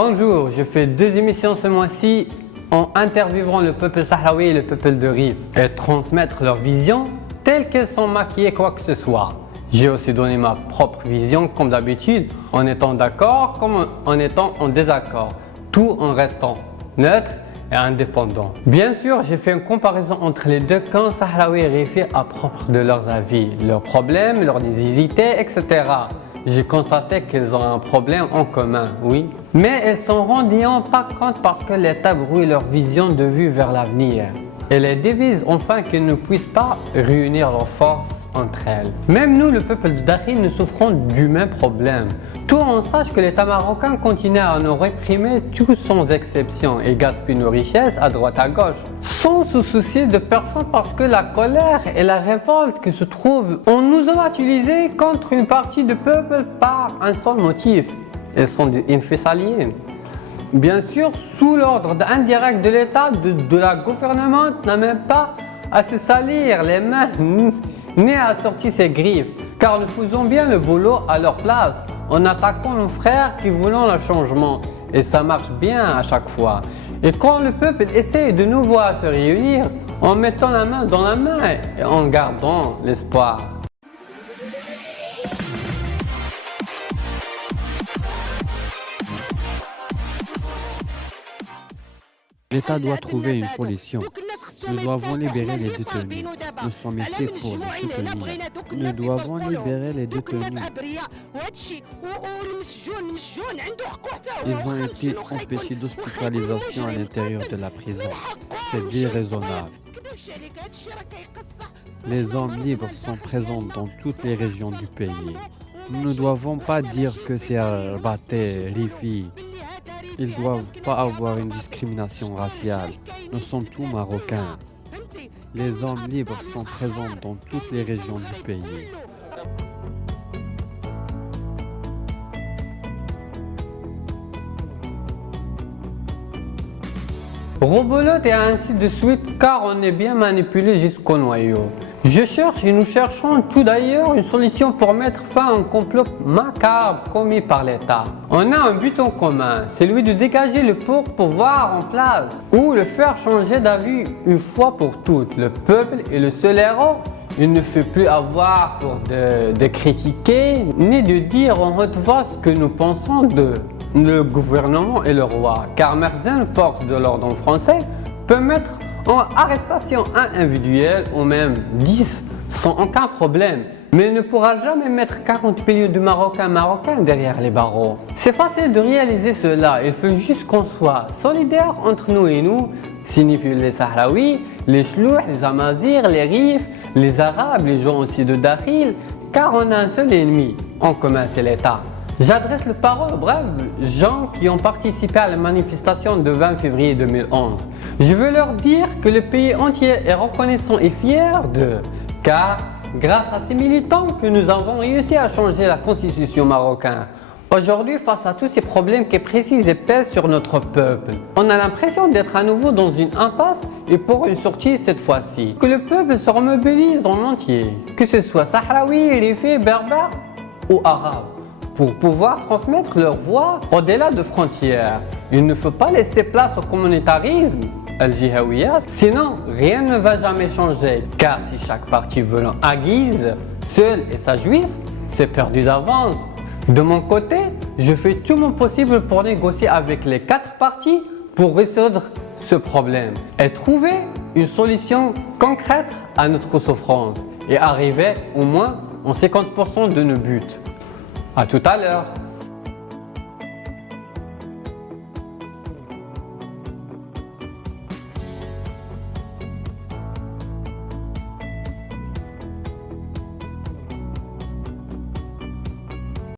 Bonjour, je fais 2 émissions ce mois-ci en interviewant le peuple sahraoui et le peuple de Rif et transmettre leur vision telle qu'elles sont maquillées quoi que ce soit. J'ai aussi donné ma propre vision comme d'habitude en étant d'accord comme en étant en désaccord, tout en restant neutre et indépendant. Bien sûr, j'ai fait une comparaison entre les deux camps sahraoui et rifi à propos de leurs avis, leurs problèmes, leurs nécessités, etc. J'ai constaté qu'ils ont un problème en commun, oui. Mais elles s'en rendront pas compte parce que l'État brouille leur vision de vue vers l'avenir. Et les divise enfin qu'ils ne puissent pas réunir leurs forces entre elles. Même nous, le peuple de Dakhil, nous souffrons du même problème. Tout on sache que l'État marocain continue à nous réprimer tous sans exception et gaspille nos richesses à droite à gauche, sans se soucier de personne parce que la colère et la révolte qui se trouvent, on nous a utilisé contre une partie du peuple par un seul motif. Elles sont des infesaliens. Bien sûr, sous l'ordre indirect de l'État, de la gouvernement n'a même pas à se salir les mains ni à sortir ses griffes, car nous faisons bien le boulot à leur place en attaquant nos frères qui voulaient le changement et ça marche bien à chaque fois. Et quand le peuple essaie de nouveau à se réunir en mettant la main dans la main et en gardant l'espoir. L'État doit trouver une solution. Nous devons libérer les détenus. Nous sommes ici pour les soutenir. Nous devons libérer les détenus. Ils ont été empêchés d'hospitalisation à l'intérieur de la prison. C'est déraisonnable. Les hommes libres sont présents dans toutes les régions du pays. Nous ne devons pas dire que c'est Arbaté, Rifi. Ils ne doivent pas avoir une discrimination raciale. Nous sommes tous Marocains. Les hommes libres sont présents dans toutes les régions du pays. Rebolote et ainsi de suite car on est bien manipulé jusqu'au noyau. Je cherche et nous cherchons tout d'ailleurs une solution pour mettre fin à un complot macabre commis par l'État. On a un but en commun, celui de dégager le pouvoir en place ou le faire changer d'avis une fois pour toutes. Le peuple est le seul héros. Il ne fait plus avoir pour de critiquer ni de dire en haute voix ce que nous pensons de le gouvernement et le roi. Car Merzen, force de l'ordre en français, peut mettre en arrestation un individuel ou même 10 sans aucun problème, mais ne pourra jamais mettre 40 millions de Marocains derrière les barreaux. C'est facile de réaliser cela, il faut juste qu'on soit solidaires entre nous et nous, signifie les Sahraouis, les Chlouh, les Amazirs, les Rifs, les Arabes, les gens aussi de Dakhil, car on a un seul ennemi en commun, c'est l'État. J'adresse le parole aux braves gens qui ont participé à la manifestation de 20 février 2011. Je veux leur dire que le pays entier est reconnaissant et fier d'eux, car grâce à ces militants que nous avons réussi à changer la constitution marocaine. Aujourd'hui, face à tous ces problèmes qui précisent et pèsent sur notre peuple, on a l'impression d'être à nouveau dans une impasse et pour une sortie cette fois-ci. Que le peuple se remobilise en entier, que ce soit Sahraoui, Rifi, Berbère ou Arabe, pour pouvoir transmettre leur voix au-delà de frontières. Il ne faut pas laisser place au communautarisme, al-Jihaouia, sinon rien ne va jamais changer. Car si chaque parti veut à guise, seul et sa jouisse, c'est perdu d'avance. De mon côté, je fais tout mon possible pour négocier avec les 4 partis pour résoudre ce problème et trouver une solution concrète à notre souffrance et arriver au moins en 50% de nos buts. À tout à l'heure.